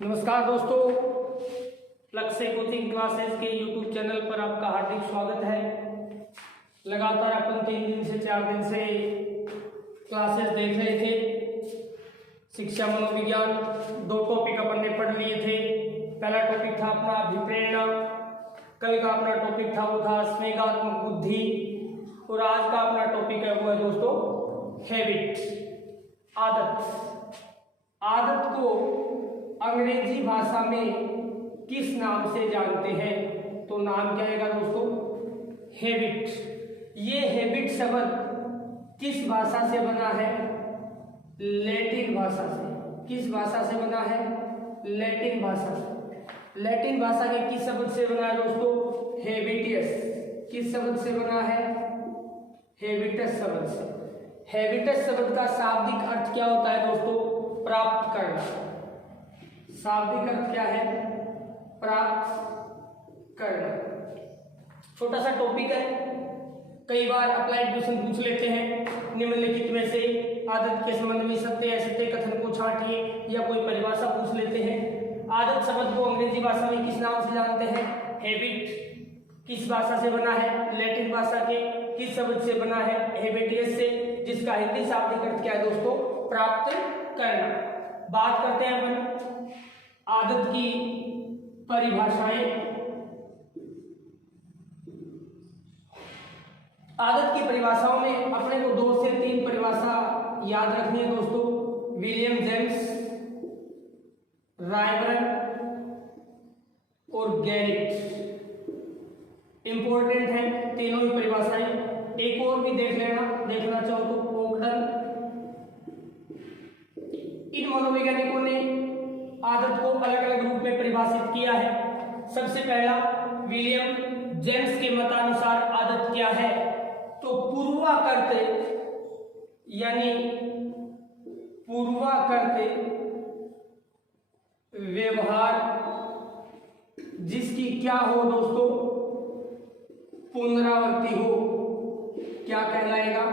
नमस्कार दोस्तों, लक्ष्य कोचिंग क्लासेस के YouTube चैनल पर आपका हार्दिक स्वागत है। लगातार अपन 3 दिन से 4 दिन से क्लासेस देख रहे थे। शिक्षा मनोविज्ञान 2 टॉपिक अपन ने पढ़ लिए थे। पहला टॉपिक था अपना अभिप्रेरणा, कल का अपना टॉपिक था वो था स्नेहात्मक बुद्धि, और आज का अपना टॉपिक है वो है दोस्तों हैबिट, आदत। आदत को अंग्रेजी भाषा में किस नाम से जानते हैं? तो नाम क्या आएगा दोस्तों? हैबिट। ये हैबिट शब्द किस भाषा से बना है? लैटिन भाषा से। किस भाषा से बना है? लैटिन भाषा से। लैटिन भाषा के किस शब्द से बना है दोस्तों? हैबिटियस। किस शब्द से बना है? हैबिटस शब्द से। हैबिटस शब्द का शाब्दिक अर्थ क्या होता है दोस्तों? प्राप्त करना। शाब्दिक अर्थ क्या है? प्राप्त करना। छोटा सा टॉपिक है, कई बार अप्लाइड क्वेश्चन पूछ लेते हैं निम्नलिखित में से आदत के संबंध में सत्य असत्य कथन को छांटिए, या कोई परिभाषा पूछ लेते हैं। आदत शब्द को अंग्रेजी भाषा में किस नाम से जानते हैं? हैबिट। किस भाषा से बना है? लैटिन भाषा के। किस शब्द से बना है? हैबिटियस से, जिसका हिंदी शाब्दिक अर्थ क्या है दोस्तों? प्राप्त करना। बात करते हैं अपन आदत की परिभाषाएं। आदत की परिभाषाओं में अपने को 2 से 3 परिभाषा याद रखनी है दोस्तों। विलियम जेम्स, रायबर्न और गैरिट इंपॉर्टेंट है तीनों ही परिभाषाएं। एक और भी देखना चाहो तो ओकडन। इन मनोवैज्ञानिकों ने आदत को अलग अलग रूप में परिभाषित किया है। सबसे पहला विलियम जेम्स के मतानुसार आदत क्या है? तो पूर्वाकर्त, यानी पूर्वाकर्त व्यवहार जिसकी क्या हो दोस्तों? पुनरावृत्ति हो, क्या कहलाएगा?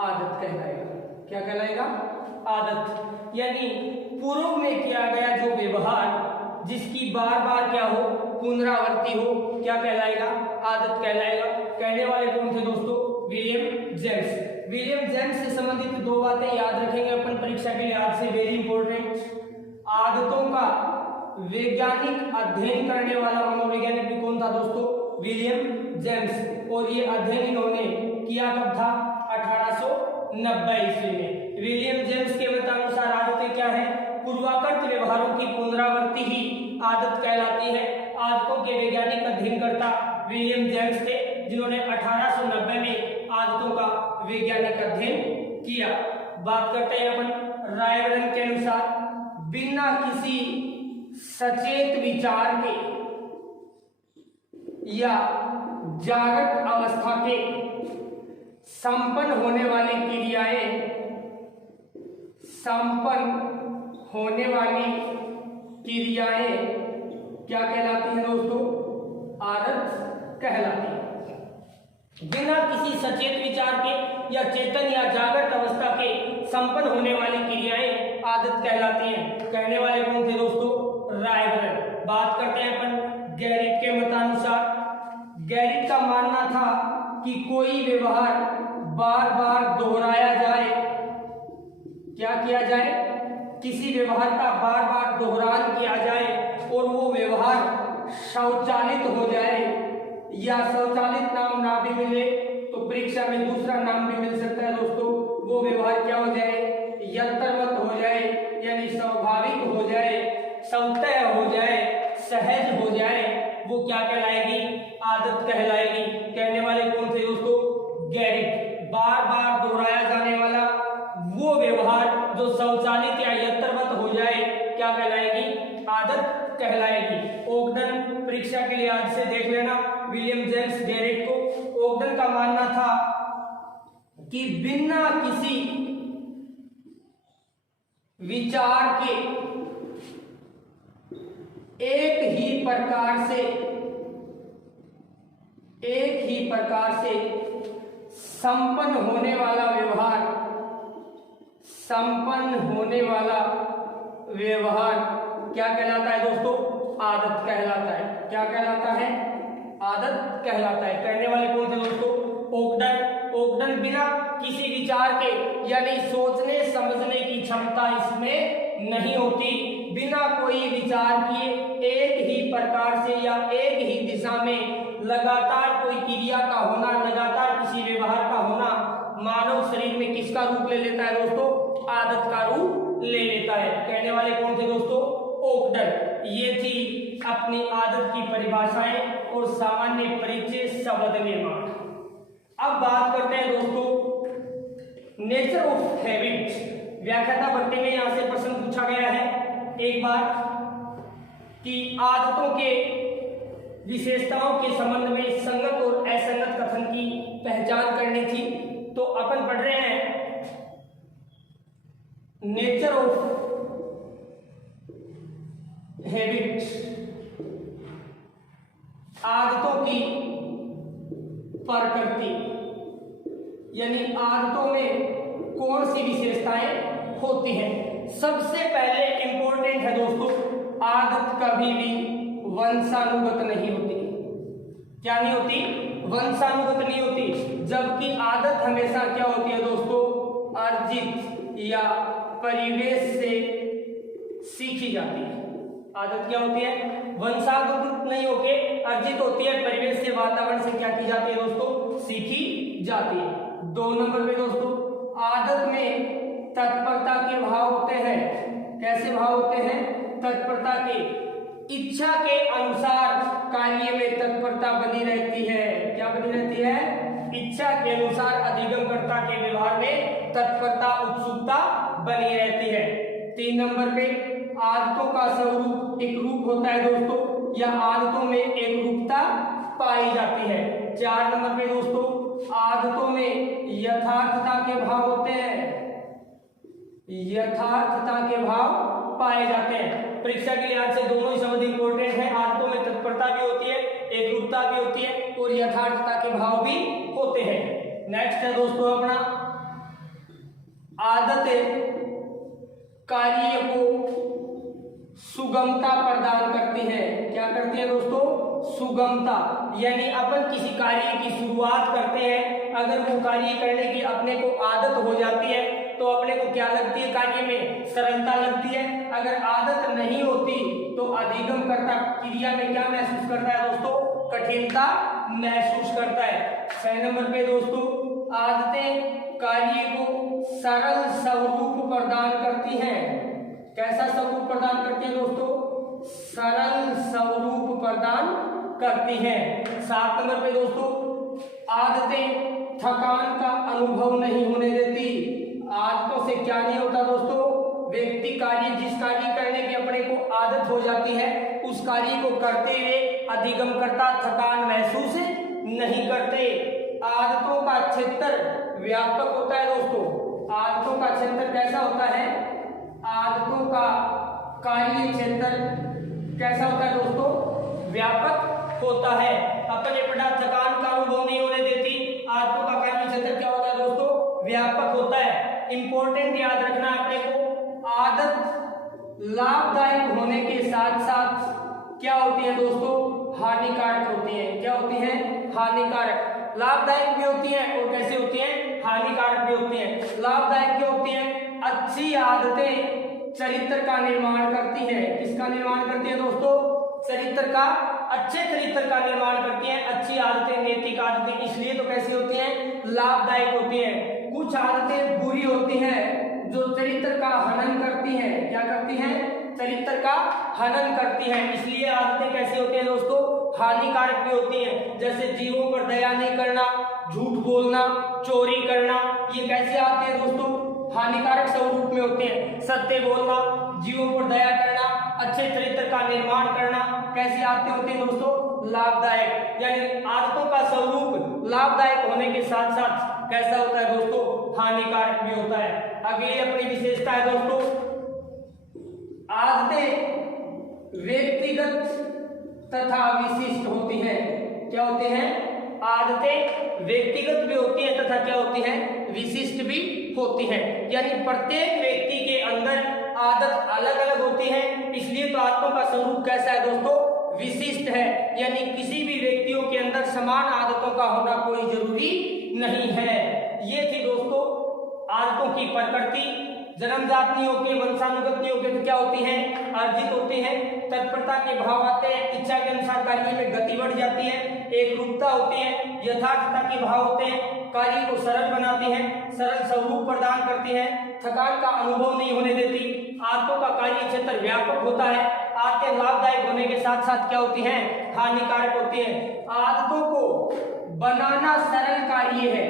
आदत कहलाएगा। क्या कहलाएगा? आदत। यानी पूर्व में किया गया जो व्यवहार जिसकी बार बार क्या हो? पुनरावृत्ति हो, क्या कहलाएगा? आदत कहलाएगा। कहने वाले कौन थे दोस्तों? William James. विलियम जेम्स से संबंधित 2 बातें याद रखेंगे अपन परीक्षा के लिए आज से, वेरी इंपॉर्टेंट। आदतों का वैज्ञानिक अध्ययन करने वाला मनोवैज्ञानिक भी कौन था दोस्तों? William James. और ये अध्ययन इन्होंने किया कब था? 1890 ईस्वी में। विलियम जेम्स के मतानुसार आदतें क्या है? पूर्वाकर्त व्यवहारों की पुनरावृत्ति ही आदत कहलाती है। आदतों के वैज्ञानिक अध्ययनकर्ता विलियम जेम्स थे, जिन्होंने 1890 में आदतों का वैज्ञानिक अध्ययन किया। बात करते हैं अपन रायबर्न के अनुसार, बिना किसी सचेत विचार के या जागृत अवस्था के संपन्न होने वाली क्रियाएं, क्या कहलाती हैं दोस्तों? आदत कहलाती है। बिना किसी सचेत विचार के या चेतन या जागृत अवस्था के संपन्न होने वाली क्रियाएं आदत कहलाती हैं। कहने वाले कौन थे दोस्तों? रायबर्न। बात करते हैं अपन गैरिट के मतानुसार। गैरिट का मानना था कि कोई व्यवहार बार बार दोहराया जाए। क्या किया जाए? किसी व्यवहार का बार बार दोहरान किया जाए और वो व्यवहार स्वचालित हो जाए, या स्वचालित नाम ना भी मिले तो परीक्षा में दूसरा नाम भी मिल सकता है दोस्तों। वो व्यवहार क्या हो जाए? यंत्रवत हो जाए, यानी स्वाभाविक हो जाए, स्वतः हो जाए, सहज हो जाए, वो क्या कहलाएगी? आदत कहलाएगी। कहने वाले कौन थे दोस्तों? गैरिट। बार बार दोहराया जाने वाला वो व्यवहार जो स्वचालित या यंत्रवत हो जाए, क्या कहलाएगी? आदत कहलाएगी। ओकडन, परीक्षा के लिए आज से देख लेना विलियम जेम्स, गैरिट को। ओकडन का मानना था कि बिना किसी विचार के एक ही प्रकार से संपन्न होने वाला व्यवहार क्या कहलाता है दोस्तों? आदत कहलाता है। क्या कहलाता है? आदत कहलाता है। कहने वाले कौन थे दोस्तों? ओकडेन। ओकडेन बिना किसी विचार के यानी सोचने समझने की क्षमता इसमें नहीं होती। बिना कोई विचार किए एक ही प्रकार से या एक ही दिशा में लगातार कोई क्रिया का होना, लगातार किसी व्यवहार का होना मानव शरीर में किसका रूप ले लेता है दोस्तों? आदत का रूप ले लेता है। कहने वाले कौन थे दोस्तों? ओकडेन। ये थी अपनी आदत की परिभाषाएं और सामान्य परिचय शब्द निर्माण। अब बात करते हैं दोस्तों नेचर ऑफ हैबिट। व्याख्याता भर्ती में यहां से प्रश्न पूछा गया है एक बार कि आदतों के विशेषताओं के संबंध में संगत और असंगत कथन की पहचान करनी थी। तो अपन पढ़ रहे हैं नेचर ऑफ हैबिट, आदतों की प्रकृति, यानी आदतों में कौन सी विशेषताएं होती हैं। सबसे पहले इंपॉर्टेंट है दोस्तों, आदत कभी भी वंशानुगत नहीं होती। क्या नहीं होती? वंशानुगत नहीं होती। जबकि आदत हमेशा क्या होती है दोस्तों? अर्जित या परिवेश से सीखी जाती है। आदत क्या होती है? वंशानुगत नहीं होके अर्जित होती है, परिवेश से, वातावरण से क्या की जाती है दोस्तों? सीखी जाती है। 2 नंबर पे दोस्तों, आदत में तत्परता के भाव होते हैं। कैसे भाव होते हैं? तत्परता के, इच्छा के अनुसार कार्य में तत्परता बनी रहती है। क्या बनी रहती है? इच्छा के अनुसार अधिगमकर्ता के व्यवहार में तत्परता, उत्सुकता बनी रहती है। 3 नंबर पे, आदतों का स्वरूप एक रूप होता है दोस्तों, या आदतों में एक रूपता पाई जाती है। 4 नंबर पे दोस्तों, आदतों में यथार्थता के भाव होते हैं। यथार्थता के भाव पाए जाते हैं। परीक्षा के लिहाज से दोनों ही शब्द इंपॉर्टेंट है। आदतों में तत्परता भी होती है, एक रूपता भी होती है और यथार्थता के भाव भी होते हैं। नेक्स्ट है दोस्तों अपना, आदतें कार्य को सुगमता प्रदान करती है। क्या करती है दोस्तों? सुगमता, यानी अपन किसी कार्य की शुरुआत करते हैं, अगर वो कार्य करने की अपने को आदत हो जाती है तो अपने को क्या लगती है? कार्य में सरलता लगती है। अगर आदत नहीं होती तो अधिगमकर्ता क्रिया में क्या महसूस करता है दोस्तों? कठिनता महसूस करता है। 6 नंबर पे दोस्तों, आदतें कार्य को सरल स्वरूप प्रदान करती हैं। कैसा स्वरूप प्रदान करती है दोस्तों? सरल स्वरूप प्रदान करती हैं। 7 नंबर पे दोस्तों, आदतें थकान का अनुभव नहीं होने देती। आदतों से क्या नहीं होता दोस्तों? व्यक्ति कार्य, जिस कार्य करने की अपने को आदत हो जाती है, उस कार्य को करते हुए अधिगमकर्ता थकान महसूस नहीं करते। आदतों का क्षेत्र व्यापक होता है दोस्तों। आदतों का क्षेत्र कैसा होता है? आदतों का कार्य क्षेत्र कैसा होता है दोस्तों? व्यापक होता है। अपने पढ़ा थकान का अनुभव नहीं होने देती। आदतों का कार्य क्षेत्र क्या होता है दोस्तों? व्यापक होता है। इंपॉर्टेंट याद रखना अपने को, आदत लाभदायक होने के साथ साथ क्या होती है दोस्तों? हानिकारक होती है। क्या होती है? हानिकारक। लाभदायक भी होती है और कैसे होती है? हानिकारक भी होती है। लाभदायक क्या होती है? अच्छी आदतें चरित्र का निर्माण करती है। किसका निर्माण करती है दोस्तों? चरित्र का, अच्छे चरित्र का निर्माण करती हैं। अच्छी आदतें, नैतिक आदतें, इसलिए तो कैसी होती हैं? लाभदायक होती हैं। कुछ आदतें बुरी होती हैं जो चरित्र का हनन करती हैं। क्या करती हैं? चरित्र का हनन करती हैं। इसलिए आदतें कैसी होती हैं दोस्तों? हानिकारक भी होती हैं। जैसे जीवों पर दया नहीं करना, झूठ बोलना, चोरी करना, ये कैसे आते हैं दोस्तों? हानिकारक स्वरूप में होते हैं। सत्य बोलना, जीवों पर दया करना, अच्छे चरित्र का निर्माण करना, कैसे आते होते हैं दोस्तों? लाभदायक। यानी आदतों का स्वरूप लाभदायक होने के साथ साथ कैसा होता है दोस्तों? हानिकारक भी होता है। अगली अपनी विशेषता है दोस्तों, आदतें व्यक्तिगत तथा विशिष्ट होती हैं। क्या होते हैं? आदतें व्यक्तिगत भी होती हैं तथा क्या होती हैं? विशिष्ट भी होती हैं। यानी प्रत्येक व्यक्ति के अंदर आदत अलग अलग होती होती हैं, इसलिए तो आदतों का स्वरूप कैसा है दोस्तों, विशिष्ट है, यानी किसी भी व्यक्तियों के अंदर समान आदतों का होना कोई जरूरी नहीं है। ये थी दोस्तों आदतों की प्रकृति। जन्मजात नहीं होके, वंशानुगत नहीं होके तो क्या होती हैं, अर्जित होती हैं। तत्परता के भाव आते हैं, इच्छा के अनुसार कार्य में गति बढ़ जाती है, एक रूपता होती है, यथार्थता के भाव होते हैं, कार्य को सरल बनाती हैं, सरल स्वरूप प्रदान करती हैं, थकान का अनुभव नहीं होने देती, आदतों का कार्य क्षेत्र व्यापक होता है, आदतें लाभदायक होने के साथ साथ क्या होती हैं, हानिकारक होती हैं। आदतों को बनाना सरल कार्य है,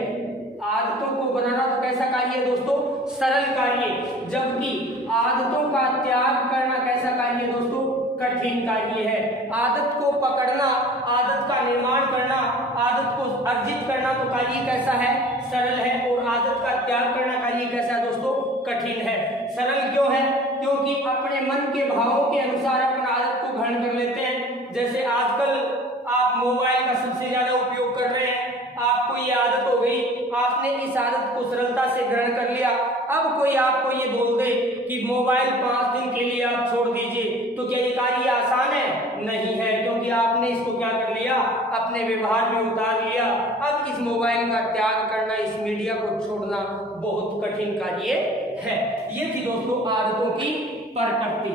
आदतों को बनाना तो कैसा कार्य है दोस्तों, सरल कार्य, जबकि आदतों का त्याग करना कैसा कार्य है दोस्तों, कठिन कार्य है। आदत को पकड़ना, आदत का निर्माण करना, आदत को अर्जित करना तो कार्य कैसा है, सरल है, और आदत का त्याग करना कार्य कैसा है दोस्तों, कठिन है। सरल क्यों है, क्योंकि अपने मन के भावों के अनुसार अपनी आदत को ग्रहण कर लेते हैं। जैसे आजकल आप मोबाइल का सबसे ज्यादा उपयोग कर रहे हैं, आपको ये आदत हो गई, आपने इस आदत को सरलता से ग्रहण कर लिया। अब कोई आपको ये बोल दे कि मोबाइल 5 दिन के लिए आप छोड़ दीजिए, तो क्या ये कार्य आसान है, नहीं है, क्योंकि आपने इसको क्या कर लिया, अपने व्यवहार में उतार लिया। अब इस मोबाइल का त्याग करना, इस मीडिया को छोड़ना बहुत कठिन कार्य है। ये थी दोस्तों आदतों की प्रकृति।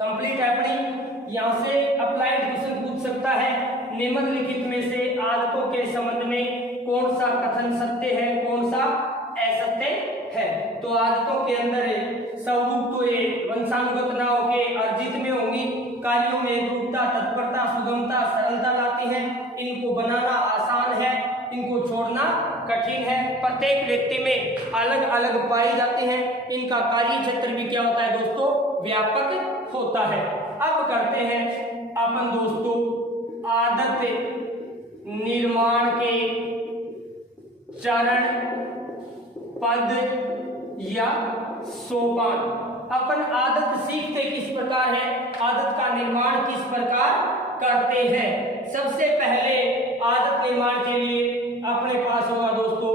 कंप्लीट है अपनी। यहाँ से अप्लाइड क्वेश्चन पूछ सकता है, निम्नलिखित में से आदतों के संबंध में कौन सा कथन सत्य है, कौन सा असत्य है। तो आदतों के अंदर स्वरूप तो ये वंशानुगत ना होके अर्जित में होंगी, कार्यों में एकरूपता, तत्परता, सुगमता, सरलता लाती हैं, इनको बनाना आसान है, इनको छोड़ना कठिन है, प्रत्येक व्यक्ति में अलग अलग पाई जाती हैं, इनका कार्य क्षेत्र भी क्या होता है दोस्तों, व्यापक होता है। अब करते हैं अपन दोस्तों आदत निर्माण के चरण, पद या सोपान। अपन आदत सीखते किस प्रकार है, आदत का निर्माण किस प्रकार करते हैं। सबसे पहले आदत निर्माण के लिए अपने पास होगा दोस्तों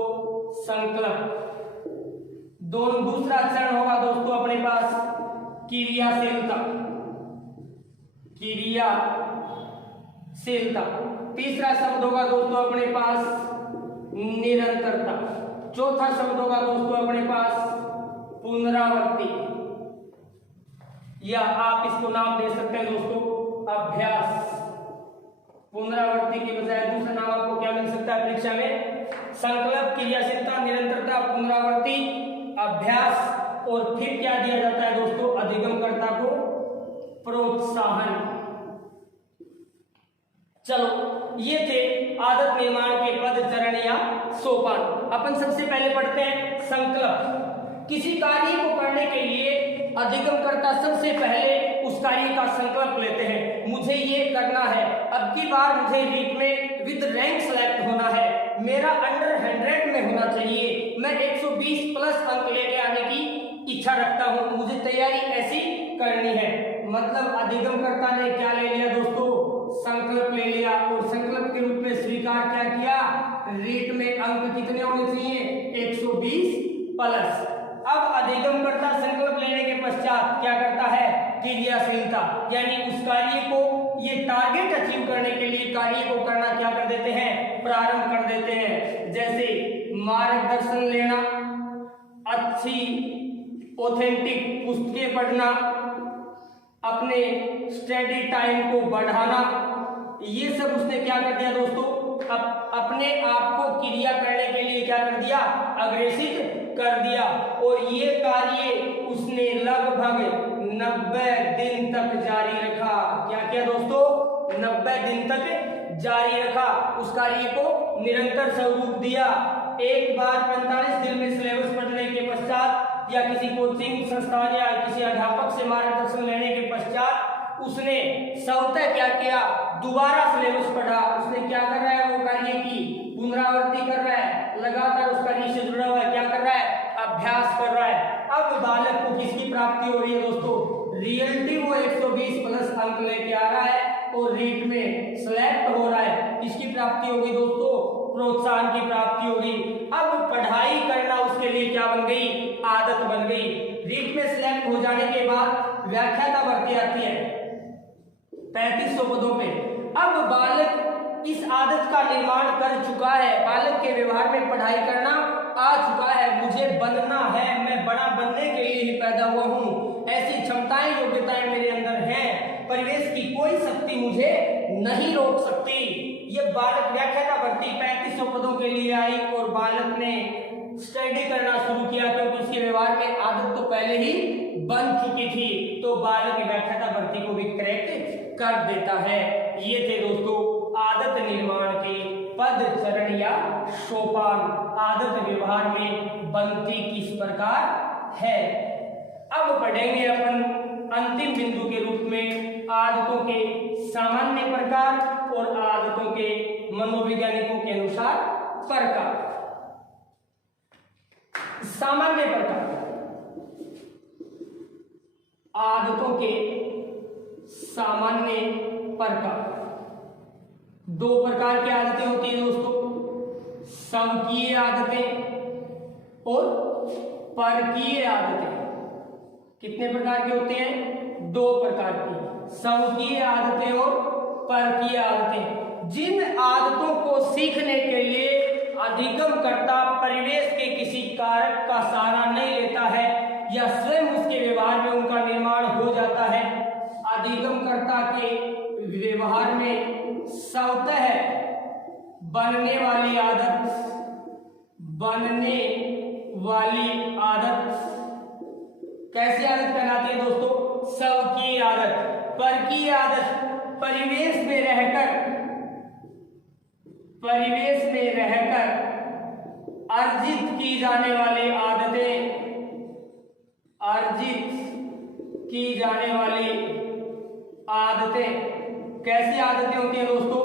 संकल्प, दूसरा चरण होगा दोस्तों अपने पास क्रियाशीलता, क्रियाशीलता, तीसरा शब्द होगा दोस्तों अपने पास निरंतरता, चौथा शब्द होगा दोस्तों अपने पास पुनरावृत्ति, या आप इसको नाम दे सकते हैं दोस्तों अभ्यास। पुनरावृत्ति की बजाय दूसरा नाम आपको क्या मिल सकता है परीक्षा में, संकल्प, क्रियाशीलता, निरंतरता, पुनरावृत्ति, अभ्यास, और फिर क्या दिया जाता है दोस्तों, अधिगमकर्ता को प्रोत्साहन। चलो ये थे आदत निर्माण के पद, चरण या सोपान। अपन सबसे पहले पढ़ते हैं संकल्प। किसी कार्य को करने के लिए अधिगमकर्ता सबसे पहले उस कार्य का संकल्प लेते हैं, मुझे ये करना है, अब की बार मुझे रीट में विद रैंक सेलेक्ट होना है, मेरा अंडर 100 में होना चाहिए, मैं 120 प्लस अंक लेके आने की इच्छा रखता हूं, मुझे तैयारी ऐसी करनी है। मतलब अधिगमकर्ता ने क्या ले लिया दोस्तों, संकल्प ले लिया, और संकल्प के रूप में स्वीकार क्या किया, रीट में अंक कितने होने चाहिए, 120 प्लस। अब अधिगमकर्ता संकल्प लेने के पश्चात क्या करता है, क्रियाशीलता, यानी उस कार्य को, ये टारगेट अचीव करने के लिए कार्य को करना क्या कर देते हैं, प्रारंभ कर देते हैं। जैसे मार्गदर्शन लेना, अच्छी ऑथेंटिक पुस्तकें पढ़ना, अपने स्टडी टाइम को बढ़ाना, ये सब उसने क्या कर दिया दोस्तों, अपने आप को क्रिया करने के लिए क्या कर दिया, अग्रेसित कर दिया। और ये कार्य उसने लगभग 90 दिन तक जारी रखा। क्या किया दोस्तों, 90 दिन तक जारी रखा, उस कार्य को निरंतर स्वरूप दिया। एक बार 45 दिन में सिलेबस पढ़ने के पश्चात या किसी कोचिंग संस्थान या किसी अध्यापक से मार्गदर्शन लेने के पश्चात उसने स्वतः क्या किया, दोबारा सिलेबस पढ़ा। उसने क्या कर रहा है, वो कार्य की पुनरावृत्ति कर रहा है, लगातार उस कार्य से जुड़ा हुआ है, क्या कर रहा है, अभ्यास कर रहा है। अब बालक को किसकी प्राप्ति हो रही है दोस्तों, रियलिटी वो 120 प्लस अंक लेके आ रहा है और रीट में सिलेक्ट हो रहा है। किसकी प्राप्ति होगी दोस्तों, प्रोत्साहन की प्राप्ति होगी। अब पढ़ाई करना उसके लिए क्या बन गई, आदत बन गई। रीट में सिलेक्ट हो जाने के बाद व्याख्याता भर्ती आती है 3500 पदों पे। अब बालक इस आदत का निर्माण कर चुका है, बालक के व्यवहार में पढ़ाई करना आ चुका है, मुझे बनना है, मैं बड़ा बनने के लिए ही पैदा हुआ हूँ, ऐसी क्षमताएं योग्यताएं मेरे अंदर हैं, परिवेश की कोई शक्ति मुझे नहीं रोक सकती। ये बालक व्याख्याता भर्ती 3500 पदों के लिए आई और बालक ने स्टडी करना शुरू किया क्योंकि उसके व्यवहार में आदत तो पहले ही बन चुकी थी, तो बालक व्याख्याता भर्ती को भी क्रैक कर देता है। ये थे दोस्तों आदत निर्माण के पद, चरण या सोपान। आदत व्यवहार में बनती किस प्रकार है। अब पढ़ेंगे अपन अंतिम बिंदु के रूप में आदतों के सामान्य प्रकार और आदतों के मनोवैज्ञानिकों के अनुसार प्रकार। सामान्य प्रकार, आदतों के सामान्य प्रकार। दो प्रकार की आदतें होती हैं दोस्तों, संकीय आदतें और परकीय आदतें। कितने प्रकार के होते हैं, दो प्रकार की, संकीय आदतें और परकीय आदतें। जिन आदतों को सीखने के लिए अधिगमकर्ता परिवेश के किसी कारक का सहारा नहीं लेता है या स्वयं उसके व्यवहार में उनका निर्माण हो जाता है। अधिगमकर्ता के व्यवहार में स्वतः बनने वाली आदत कैसी आदत कहलाती है दोस्तों, स्वकीय आदत। परकीय आदत परिवेश में रहकर अर्जित की जाने वाली आदतें कैसी आदतें होती हैं दोस्तों,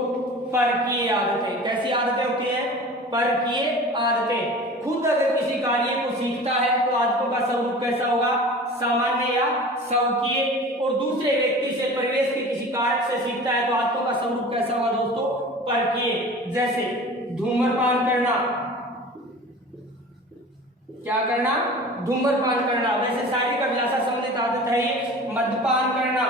परकीय आदतें। कैसी आदतें होती हैं, परकीय आदतें। खुद अगर किसी कार्य को सीखता है तो आदतों का स्वरूप कैसा होगा, सामान्य या स्वकीय। और दूसरे व्यक्ति से, परिवेश के किसी कारक से सीखता है तो आदतों का स्वरूप कैसा होगा दोस्तों, परकीय। जैसे धूम्रपान करना, क्या करना, धूम्रपान करना। वैसे शारीरिक अभिलाषा संबंधित आदत है ये। मद्यपान करना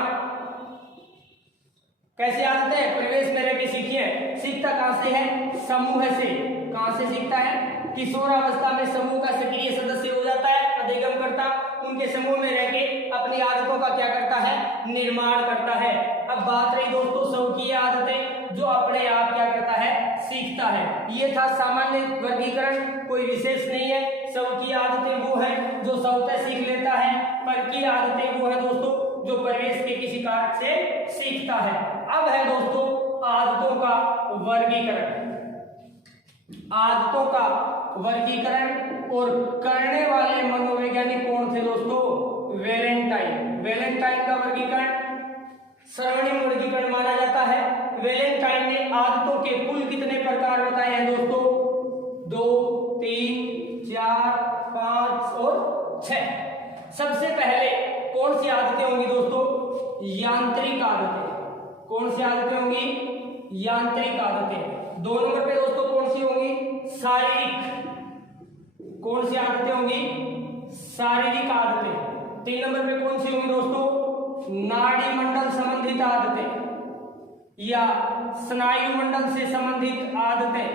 कैसी आदत है, परिवेश में रह के सीखी है। सीखता कहां से है, समूह से। कहां से सीखता है, किशोरावस्था में समूह का सक्रिय सदस्य हो जाता है अधिगमकर्ता, उनके समूह में रह के अपनी आदतों का क्या करता है, निर्माण करता है। अब बात रही दोस्तों स्वकीय आदतें, जो अपने आप क्या करता है, सीखता है। ये था सामान्य वर्गीकरण, कोई विशेष नहीं है। स्वकीय आदतें वो है जो स्वतः सीख लेता है, परकीय आदतें वो है दोस्तों जो परिवेश के किसी कारक से सीखता है। अब है दोस्तों आदतों का वर्गीकरण। आदतों का वर्गीकरण और करने वाले मनोवैज्ञानिक कौन थे दोस्तों, वेलेंटाइन। वेलेंटाइन का वर्गीकरण स्वर्णिम वर्गीकरण माना जाता है। वेलेंटाइन ने आदतों के कुल कितने प्रकार बताए हैं दोस्तों, 2, 3, 4, 5 और 6। सबसे पहले कौन सी आदतें होंगी दोस्तों, यांत्रिक आदतें। कौन सी आदतें होंगी, यांत्रिक आदतें। 2 नंबर पे दोस्तों कौन सी होंगी, शारीरिक। कौन सी आदतें होंगी, शारीरिक आदतें। 3 नंबर पे कौन सी होंगी दोस्तों, नाड़ी मंडल संबंधित आदतें या स्नायु मंडल से संबंधित आदतें,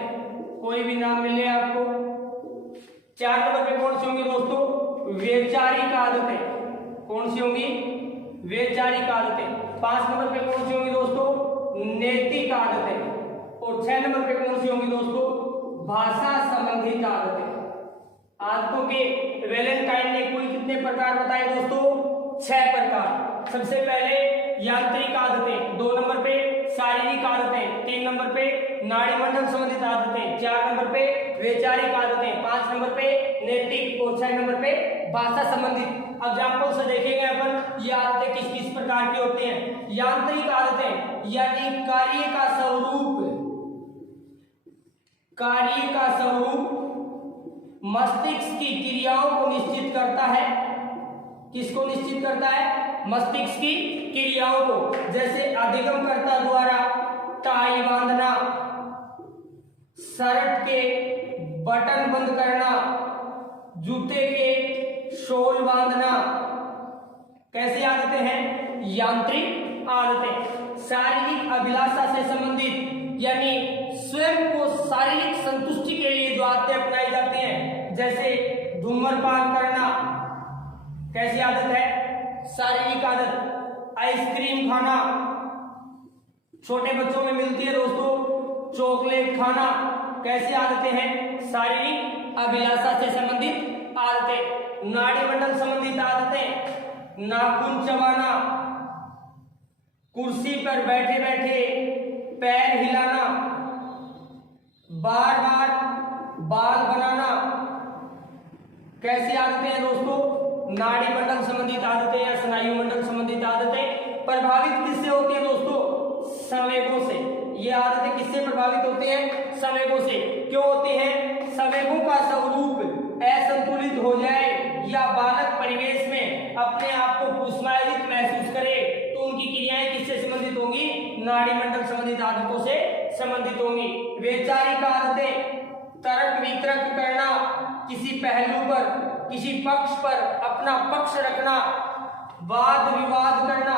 कोई भी नाम मिले आपको। 4 नंबर पे कौन सी होंगी दोस्तों, वैचारिक आदतें। कौन सी होंगी, वैचारिक आदतें। 5 नंबर पे कौन सी होंगी दोस्तों, नैतिक आदतें। और 6 नंबर पे कौन सी होंगी दोस्तों, भाषा संबंधित आदतें। आदतों के वेलेंटाइन ने कुल कितने प्रकार बताए दोस्तों, 6 प्रकार। सबसे पहले यांत्रिक आदतें, 2 नंबर पे शारीरिक आदतें, 3 नंबर पे नाड़ी मंडल संबंधित आदतें, 4 नंबर पे वैचारिक आदतें, 5 नंबर पे नैतिक और 6 नंबर पे भाषा संबंधित। एग्जाम्पल से देखेंगे अपन ये आदतें किस किस प्रकार की होती हैं। यांत्रिक आदतें यानी कार्य का स्वरूप मस्तिष्क की क्रियाओं को निश्चित करता है। किसको निश्चित करता है, मस्तिष्क की क्रियाओं को। जैसे अधिगमकर्ता द्वारा टाई बांधना, शर्ट के बटन बंद करना, जूते के शोल बांधना, कैसी आदतें हैं? यांत्रिक आदतें। शारीरिक अभिलाषा से संबंधित यानी स्वयं को शारीरिक संतुष्टि के लिए जो आदतें अपनाई जाती हैं, जैसे धूम्रपान करना, कैसी आदत है? शारीरिक आदत। आइसक्रीम खाना, छोटे बच्चों में मिलती है दोस्तों, चॉकलेट खाना, कैसी आदतें हैं? शारीरिक अभिलाषा से संबंधित आदतें। नाड़ी मंडल संबंधित आदतें, नाखून चबाना, कुर्सी पर बैठे बैठे पैर हिलाना, बार बार बाल बनाना, कैसी आदतें हैं दोस्तों? नाड़ी मंडल संबंधित आदतें या स्नायु मंडल संबंधित आदतें। प्रभावित किससे होती है दोस्तों? संवेगों से। ये आदतें किससे प्रभावित होती हैं? संवेगों से। क्यों होती हैं? संवेगों का स्वरूप असंतुलित हो जाए या बालक परिवेश में अपने आप को कुसुमायित महसूस करे तो उनकी क्रियाएं किससे संबंधित होंगी? नाड़ी मंडल संबंधित आदतों से संबंधित होंगी। वैचारिक आदतें, तर्क वितर्क करना, किसी पहलू पर, किसी पक्ष पर अपना पक्ष रखना, वाद विवाद करना,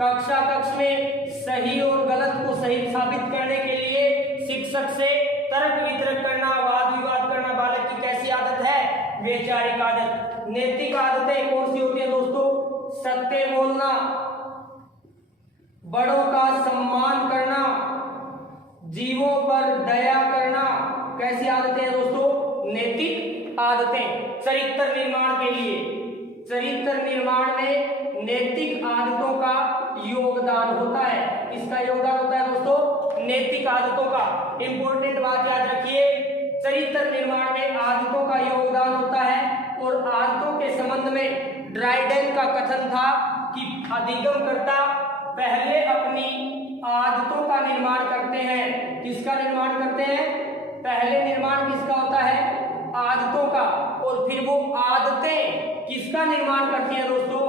कक्षा कक्ष में सही और गलत को सही साबित करने के लिए शिक्षक से तर्क वितर्क करना, वाद विवाद करना बालक की कैसी आदत है? वैचारिक आदत। नैतिक आदतें कौन सी होती है दोस्तों? सत्य बोलना, बड़ों का सम्मान करना, जीवों पर दया करना, कैसी आदतें हैं दोस्तों? नैतिक आदतें। चरित्र निर्माण के लिए, चरित्र निर्माण में नैतिक आदतों का योगदान होता है। किसका योगदान होता है दोस्तों? नैतिक आदतों का। इंपॉर्टेंट बात याद रखिए, चरित्र निर्माण में आदतों का योगदान होता है। और आदतों के संबंध में ड्राइडेन का कथन था कि अधिगमकर्ता पहले अपनी आदतों का निर्माण करते हैं। किसका निर्माण करते हैं? पहले निर्माण किसका होता है? आदतों का। और फिर वो आदतें किसका निर्माण करती हैं दोस्तों?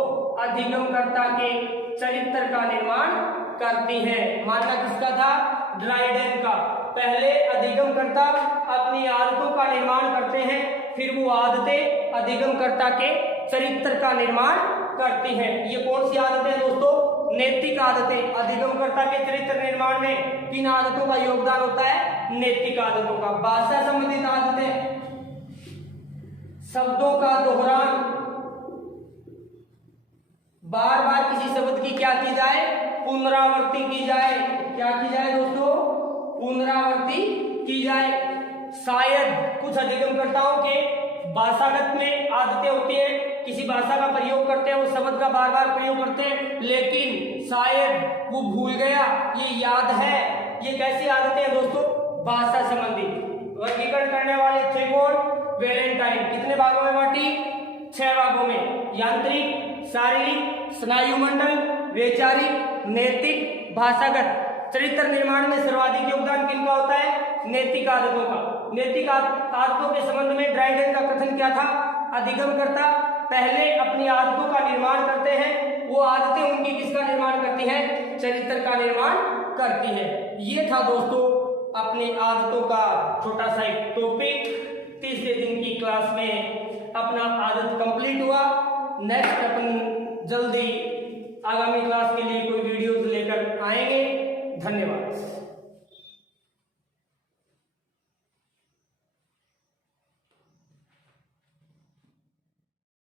अधिगमकर्ता के चरित्र का निर्माण करती हैं। मानना किसका था? ड्राइडेन का। पहले अधिगमकर्ता अपनी आदतों का निर्माण करते हैं, फिर वो आदतें अधिगमकर्ता के चरित्र का निर्माण करती हैं। ये कौन सी आदतें हैं दोस्तों? नैतिक आदतें। अधिगमकर्ता के चरित्र निर्माण में किन आदतों का योगदान होता है? नैतिक आदतों का। भाषा संबंधित आदतें, शब्दों का दोहरान, बार बार किसी शब्द की क्या की जाए? पुनरावृत्ति की जाए। क्या की जाए दोस्तों? पुनरावृत्ति की जाए। शायद कुछ अधिगमकर्ताओं के भाषागत में आदतें होती हैं, किसी भाषा का प्रयोग करते हैं, उस शब्द का बार बार प्रयोग करते हैं, लेकिन शायद वो भूल गया, ये याद है। ये कैसी आदतें हैं दोस्तों? भाषा संबंधित। वर्गीकरण करने वाले त्रिकोण वैलेंटाइन कितने भागों में बांटी? 6 भागों में। यांत्रिक, शारीरिक, स्नायु मंडल, वैचारिक, नैतिक, भाषागत। चरित्र निर्माण में सर्वाधिक योगदान किनका होता है? नैतिक आदतों का। नैतिक आदतों के संबंध में ड्राइडेन का कथन क्या था? अधिगमकर्ता पहले अपनी आदतों का निर्माण करते हैं, वो आदतें उनकी किसका निर्माण करती हैं? चरित्र का निर्माण करती है। ये था दोस्तों अपनी आदतों का छोटा सा एक टॉपिक। तीसरे दिन की क्लास में अपना आदत कंप्लीट हुआ। नेक्स्ट अपन जल्दी आगामी क्लास के लिए कोई